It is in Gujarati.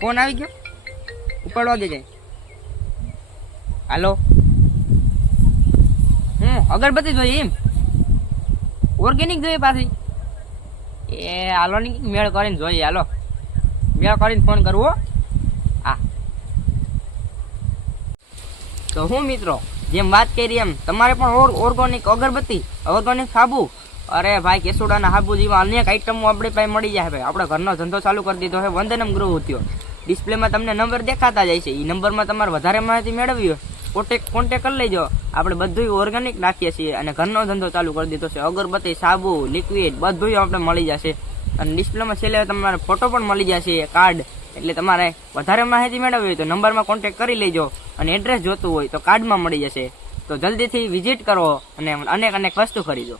ફોન આવી ગયો, ઉપાડવા દેજે. હાલો, અગરબત્તી જોઈએ એમ? ઓર્ગેનિક જોઈએ પાછી? એ હાલો ની મેળ કરીને જોઈએ. હાલો મેળ કરીને ફોન કરવો. હા તો હું મિત્રો જેમ વાત કરી એમ તમારે પણ ઓર્ગેનિક અગરબત્તી, ઓર્ગેનિક સાબુ, અરે ભાઈ કેસુડાના સાબુ જેવા અનેક આઈટમો આપણે પાસે મળી જાય. ભાઈ આપણે ઘરનો ધંધો ચાલુ કરી દીધો છે વંદનમ ગૃહ ઉદ્યોગ. ડિસ્પ્લેમાં તમને નંબર દેખાતા જાય છે. એ નંબરમાં તમારે વધારે માહિતી મેળવવી હોય કોન્ટેક કરી લેજો. આપણે બધું ઓર્ગેનિક નાખીએ છીએ અને ઘરનો ધંધો ચાલુ કરી દીધો છે. અગરબત્તી, સાબુ, લિક્વિડ બધું આપણે મળી જશે. અને ડિસ્પ્લેમાં છેલ્લે તમારે ફોટો પણ મળી જશે, કાર્ડ. એટલે તમારે વધારે માહિતી મેળવવી હોય તો નંબરમાં કોન્ટેક કરી લેજો. અને એડ્રેસ જોતું હોય તો કાર્ડમાં મળી જશે. તો જલ્દીથી વિઝિટ કરો અને અનેક વસ્તુ ખરીદો.